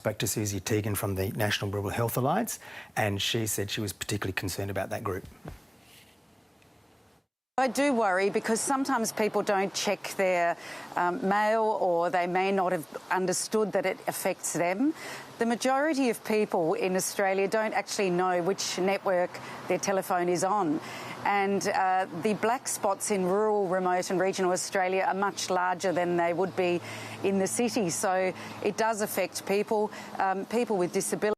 Spoke to Susie Teagan from the National Rural Health Alliance, and she said she was particularly concerned about that group. I do worry because sometimes people don't check their mail, or they may not have understood that it affects them. The majority of people in Australia don't actually know which network their telephone is on. And the black spots in rural, remote and regional Australia are much larger than they would be in the city. So it does affect people, people with disabilities.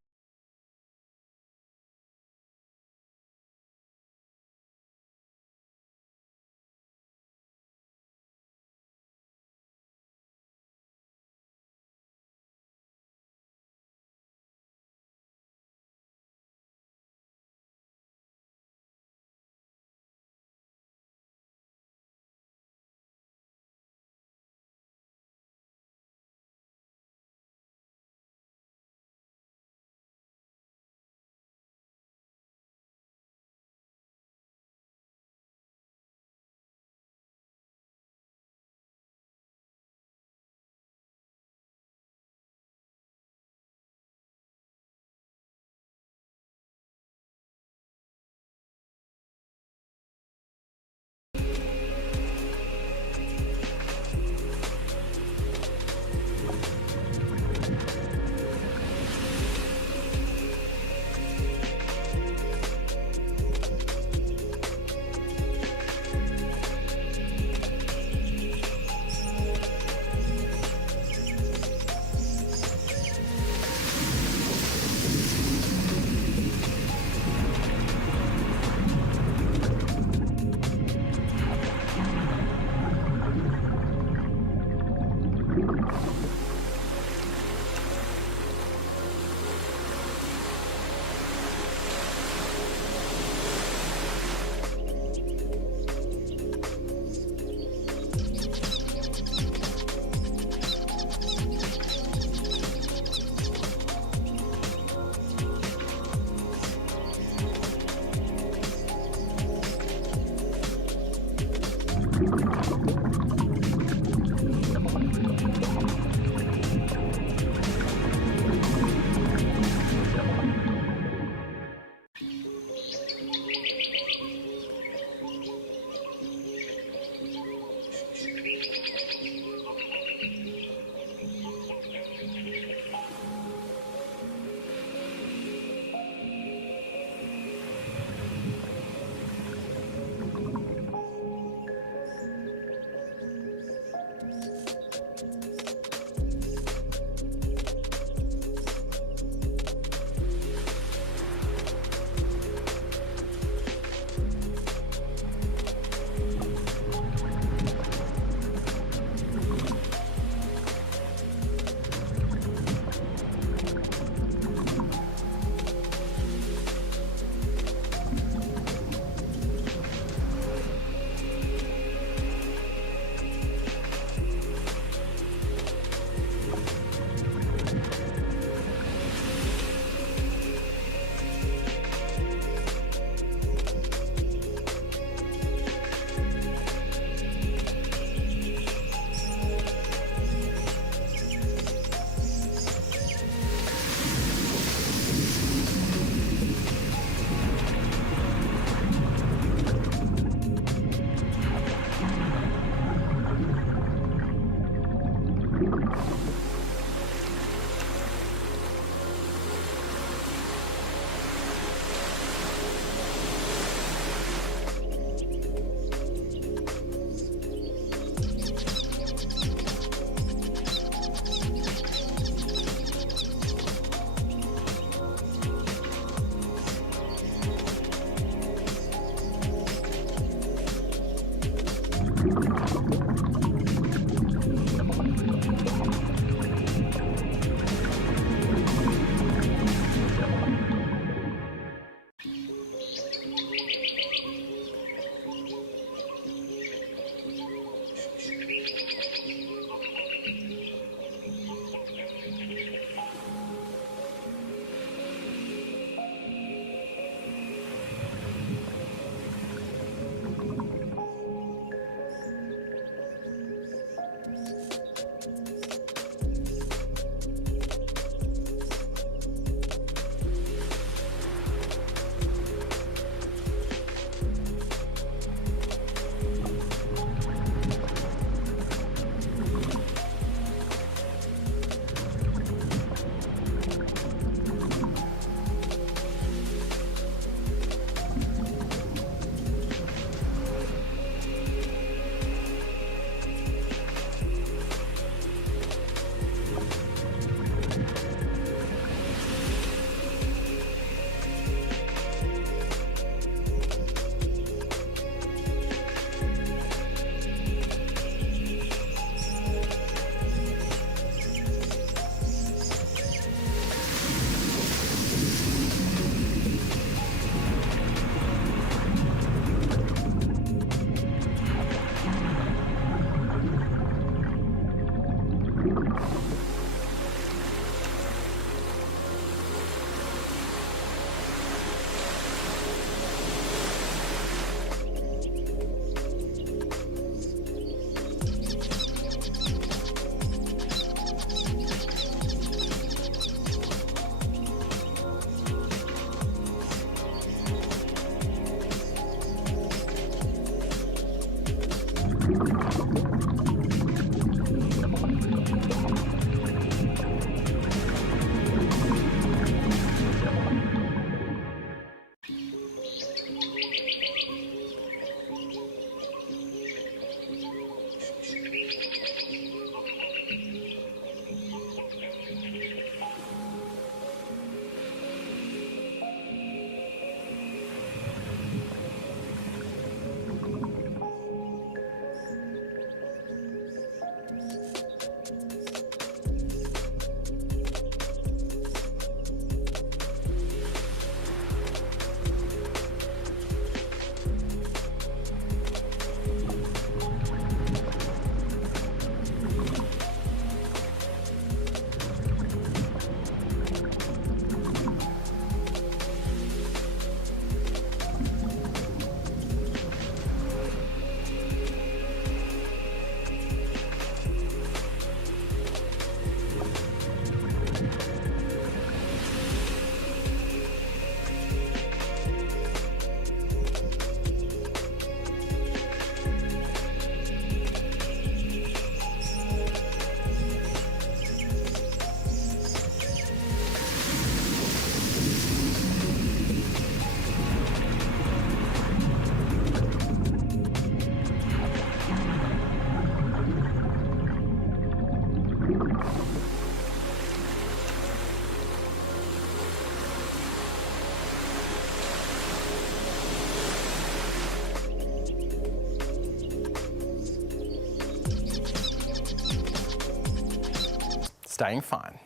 staying fine.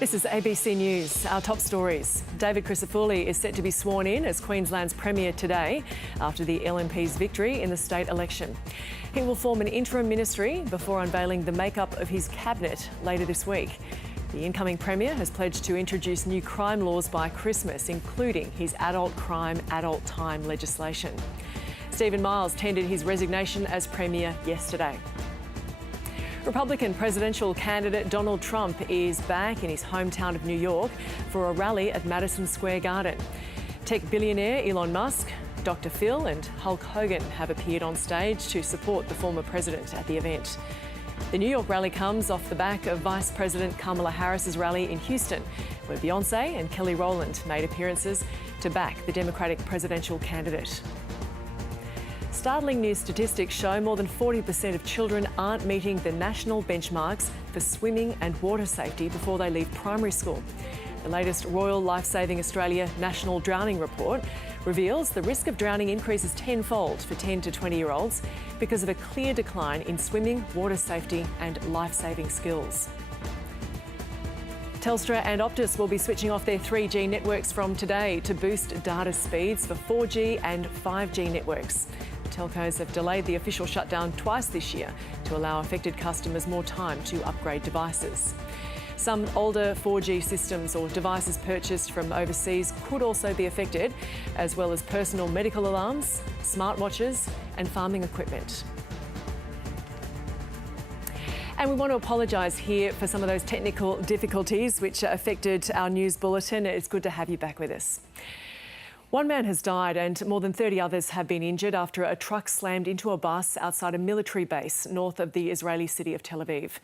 This is ABC News. Our top stories. David Crisafulli is set to be sworn in as Queensland's Premier today after the LNP's victory in the state election. He will form an interim ministry before unveiling the makeup of his cabinet later this week. The incoming Premier has pledged to introduce new crime laws by Christmas, including his adult crime, adult time legislation. Stephen Miles tendered his resignation as Premier yesterday. Republican presidential candidate Donald Trump is back in his hometown of New York for a rally at Madison Square Garden. Tech billionaire Elon Musk, Dr. Phil and Hulk Hogan have appeared on stage to support the former president at the event. The New York rally comes off the back of Vice President Kamala Harris's rally in Houston, where Beyoncé and Kelly Rowland made appearances to back the Democratic presidential candidate. Startling new statistics show more than 40% of children aren't meeting the national benchmarks for swimming and water safety before they leave primary school. The latest Royal Lifesaving Australia National Drowning Report reveals the risk of drowning increases tenfold for 10 to 20-year-olds because of a clear decline in swimming, water safety and life-saving skills. Telstra and Optus will be switching off their 3G networks from today to boost data speeds for 4G and 5G networks. Telcos have delayed the official shutdown twice this year to allow affected customers more time to upgrade devices. Some older 4G systems or devices purchased from overseas could also be affected, as well as personal medical alarms, smartwatches and farming equipment. And we want to apologise here for some of those technical difficulties which affected our news bulletin. It's good to have you back with us. One man has died and more than 30 others have been injured after a truck slammed into a bus outside a military base north of the Israeli city of Tel Aviv.